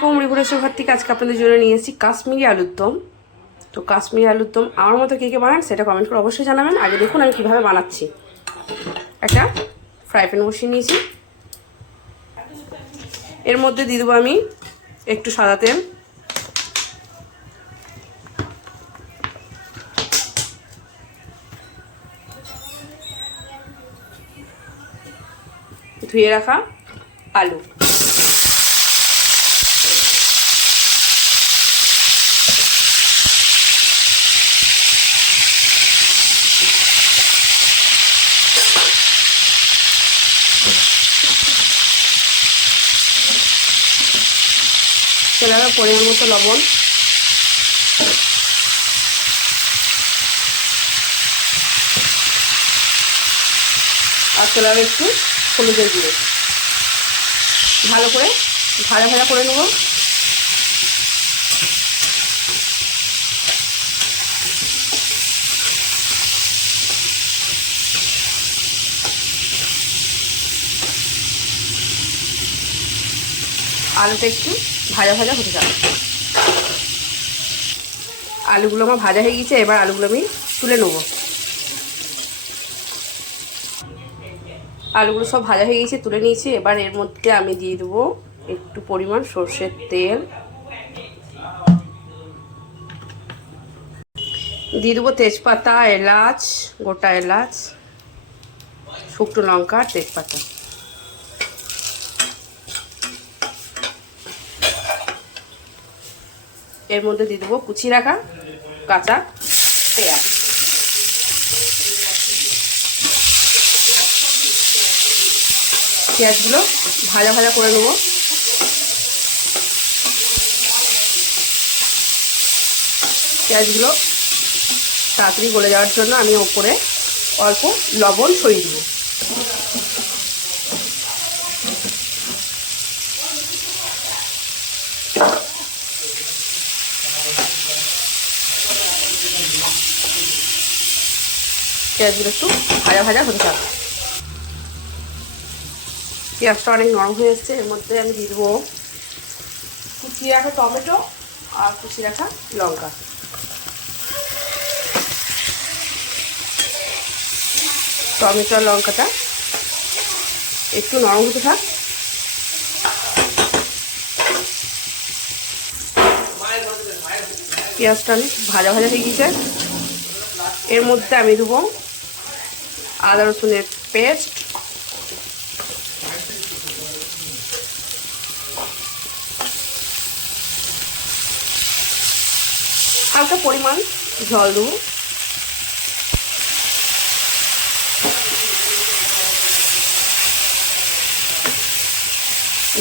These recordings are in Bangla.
কুমড়ি ঘুরে ঘর থেকে আজকে আপনাদের জন্য নিয়ে এসেছি কাশ্মীরি আলুর দম। তো কাশ্মীরি আলুর দম আমার মতো কে কে বানান সেটা কমেন্ট করে অবশ্যই জানাবেন। আগে দেখুন আমি কীভাবে বানাচ্ছি। একটা ফ্রাই প্যান বসিয়ে নিয়েছি, এর মধ্যে দিয়ে দেবো আমি একটু সাদা তেল, ধুয়ে রাখা আলু, তেলার পরিমাণ মতো লবণ, আর তেলার একটু হলুদের গুঁড়ো ভালো করে ভাজা ভাজা করে নেব। আলুটা একটু ভাজা ভাজা হতে যাবে। আলুগুলো আমার ভাজা হয়ে গেছে, এবার আলুগুলো আমি তুলে নেব। আলুগুলো সব ভাজা হয়ে গেছে, তুলে নিয়েছি। এবার এর মধ্যে আমি দিয়ে দেবো একটু পরিমাণ সর্ষের তেল, দিয়ে দেবো তেজপাতা, এলাচ, গোটা এলাচ, শুকনো লঙ্কা, তেজপাতা। এর মধ্যে দিয়ে দেবো কুচিয়ে রাখা কাঁচা পেঁয়াজ। পেঁয়াজগুলো ভাজা ভাজা করে নেব। পেঁয়াজগুলো তাড়াতাড়ি গলে যাওয়ার জন্য আমি ওপরে অল্প লবণ ছড়িয়ে দেবো। পেঁয়াজগুলো একটু ভাজা ভাজা হতে থাকবে। পেঁয়াজটা অনেক নরম হয়ে এসছে, এর মধ্যে আমি দিয়ে দেবো কুচিয়ে রাখা টমেটো আর কুচিয়ে রাখা লঙ্কা। টমেটো আর লঙ্কাটা একটু নরম হতে থাক। পেঁয়াজটা অনেক ভাজা ভাজা হয়ে গেছে, এর মধ্যে আমি দেবো আদা রসুনের পেস্ট, হালকা পরিমাণ জল দেবো।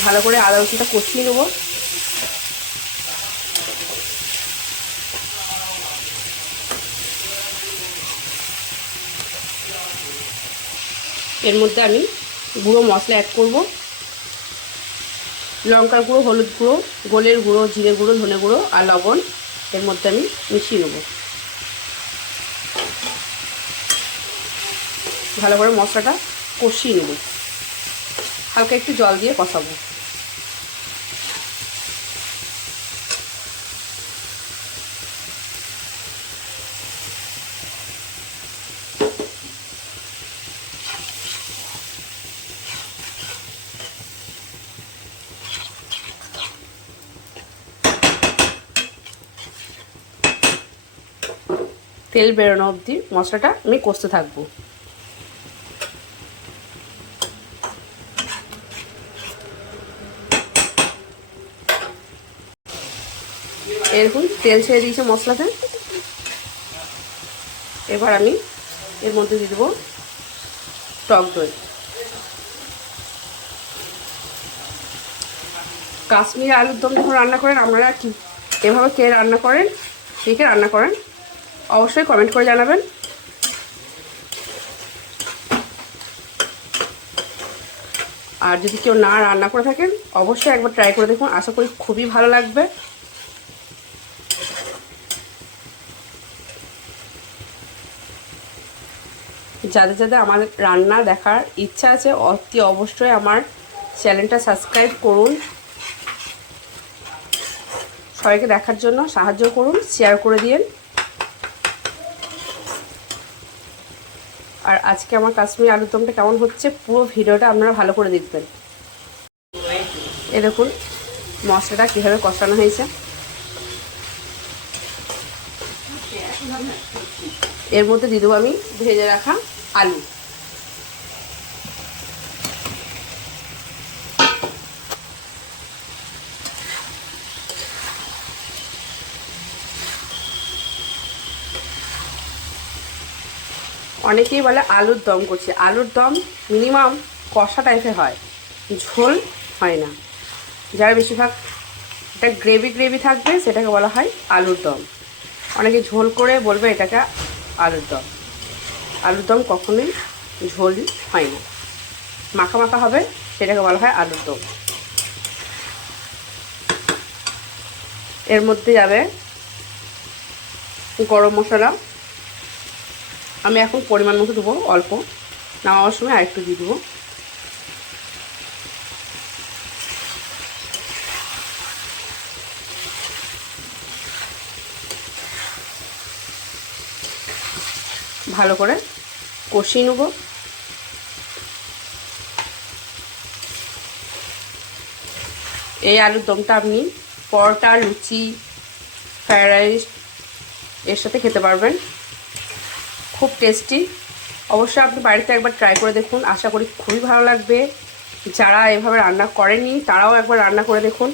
ভালো করে আদা রসুনটা কষিয়ে নেবো। এর মধ্যে আমি গুঁড়ো মশলা অ্যাড করব। লঙ্কার গুঁড়ো, হলুদ গুঁড়ো, গোলের গুঁড়ো, জিরে গুঁড়ো, ধনে গুঁড়ো আর লবণ এর মধ্যে আমি মিশিয়ে নেব। ভালো করে মশলাটা কষিয়ে নেব, হালকা একটু জল দিয়ে কষাবো। তেল বেরোনো অবধি মশলাটা আমি কষতে থাকবো। এরকম তেল ছেড়ে দিয়েছে মশলাতে। এবার আমি এর মধ্যে দিয়ে দেবো টক দই। কাশ্মীরি আলুর দম যখন রান্না করেন আপনারা কি এভাবে কে রান্না করেন, কে কে রান্না করেন অবশ্যই কমেন্ট করে জানাবেন। আর যদি কেউ না রান্না করে থাকেন অবশ্যই একবার ট্রাই করে দেখুন, আশা করি খুবই ভালো লাগবে। যাদের যাদের আমার রান্না দেখার ইচ্ছা আছে অতি অবশ্যই আমার চ্যানেলটা সাবস্ক্রাইব করুন। সবাইকে দেখার জন্য সাহায্য করুন, শেয়ার করে দিন। আর আজকে আমার কাশ্মীরি আলুর দমটা কেমন হচ্ছে পুরো ভিডিওটা আপনারা ভালো করে দেখবেন। এই দেখুন মশলাটা কীভাবে কষানো হয়েছে। এর মধ্যে দিয়ে দেবো আমি ভেজে রাখা আলু। অনেকেই বলে আলুর দম করছে, আলুর দম মিনিমাম কষা টাইপের হয়, ঝোল হয় না। যারা বেশিরভাগ এটা গ্রেভি গ্রেভি থাকবে সেটাকে বলা হয় আলুর দম। অনেকে ঝোল করে বলবে এটাকে আলুর দম। আলুর দম কখনোই ঝোল হয় না, মাখা মাখা হবে, সেটাকে বলা হয় আলুর দম। এর মধ্যে যাবে গরম মশলা। আমি এখন পরিমাণ মতো দেবো, অল্প, নামাবার সময় আরেকটু দিয়ে দেবো। ভালো করে কষিয়ে নেব। এই আলুর দমটা আপনি পরোটা, লুচি, ফ্রায়েড রাইস এর সাথে খেতে পারবেন, খুব টেস্টি। অবশ্যই আপনি বাড়িতে একবার ট্রাই করে দেখুন, আশা করি খুবই ভালো লাগবে। যারা এভাবে রান্না করেনি তারাও একবার রান্না করে দেখুন।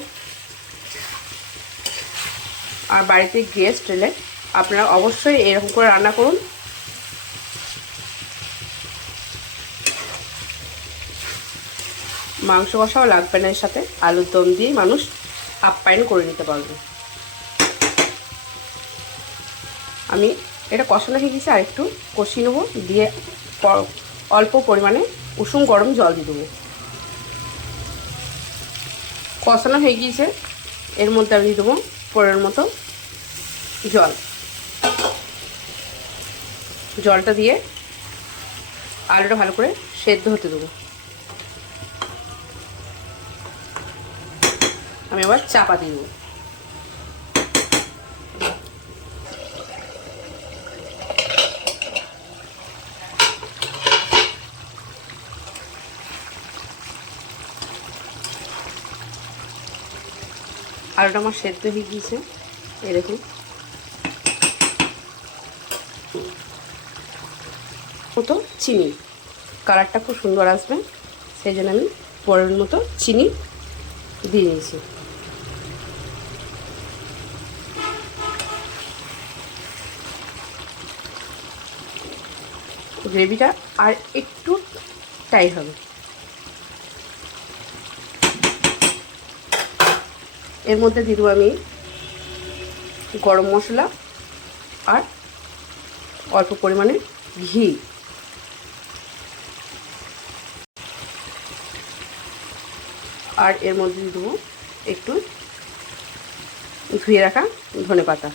আর বাড়িতে গেস্ট এলে আপনারা অবশ্যই এরকম করে রান্না করুন। মাংস কষাও লাগবে না, এর সাথে আলুর দম দিয়ে মানুষ আপ্যায়ন করে নিতে পারবে। আমি এটা কষানো হয়ে গেছে, আর একটু কষিয়ে নেবো, দিয়ে অল্প পরিমাণে উষুম গরম জল দিয়ে দেবো। কষানো হয়ে গিয়েছে, এর মধ্যে আমি দিয়ে দেবো পরের মতো জল। জলটা দিয়ে আলুটা ভালো করে সেদ্ধ হতে দেবো। আমি আবার চাপা দিয়ে দেবো। আলুটা আমার সেদ্ধ হয়ে গিয়েছে, এই দেখুন। মতো চিনি, কালারটা খুব সুন্দর আসবে, সেই জন্য আমি পরের মতো চিনি দিয়ে নিয়েছি। গ্রেভিটা আর একটু টাইট হবে। এর মধ্যে দিয়ে দেবো আমি গরম মশলা আর অল্প পরিমাণে ঘি। আর এর মধ্যে দিয়ে দেবো একটু ধুয়ে রাখা ধনেপাতা।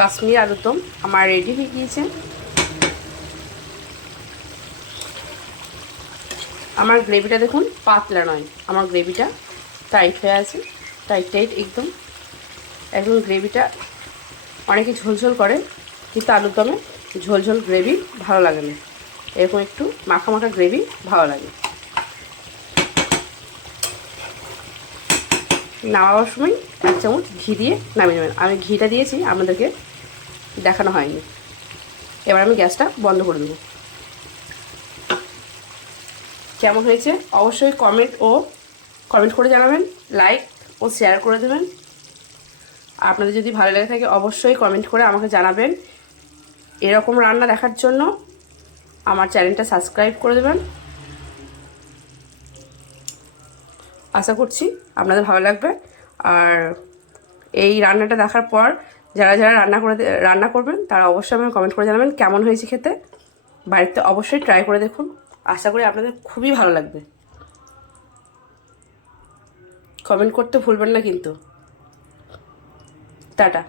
কাশ্মীরি আলুর দম আমার রেডি হয়ে গিয়েছে। আমার গ্রেভিটা দেখুন পাতলা নয়, আমার গ্রেভিটা টাইট হয়ে আছে, টাইট টাইট একদম একদম গ্রেভিটা। অনেকে ঝোলঝোল করে, কিন্তু আলুর দমে ঝোলঝোল গ্রেভি ভালো লাগে না, এরকম একটু মাখা মাখা গ্রেভি ভালো লাগে। নামাবার সময় 1 চামচ ঘি দিয়ে নামিয়ে নেবেন। আমি ঘিটা দিয়েছি, আপনাদেরকে দেখানো হয়নি। এবার আমি গ্যাসটা বন্ধ করে দেবো। কেমন হয়েছে অবশ্যই কমেন্ট করে জানাবেন, লাইক ও শেয়ার করে দেবেন। আপনাদের যদি ভালো লেগে থাকে অবশ্যই কমেন্ট করে আমাকে জানাবেন। এরকম রান্না দেখার জন্য আমার চ্যানেলটা সাবস্ক্রাইব করে দেবেন। আশা করছি আপনাদের ভালো লাগবে। আর এই রান্নাটা দেখার পর যারা যারা রান্না করবেন তারা অবশ্যই আমাকে কমেন্ট করে জানাবেন কেমন হয়েছে খেতে। বাড়িতে অবশ্যই ট্রাই করে দেখুন, আশা করি আপনাদের খুবই ভালো লাগবে। কমেন্ট করতে ভুলবেন না কিন্তু। টাটা।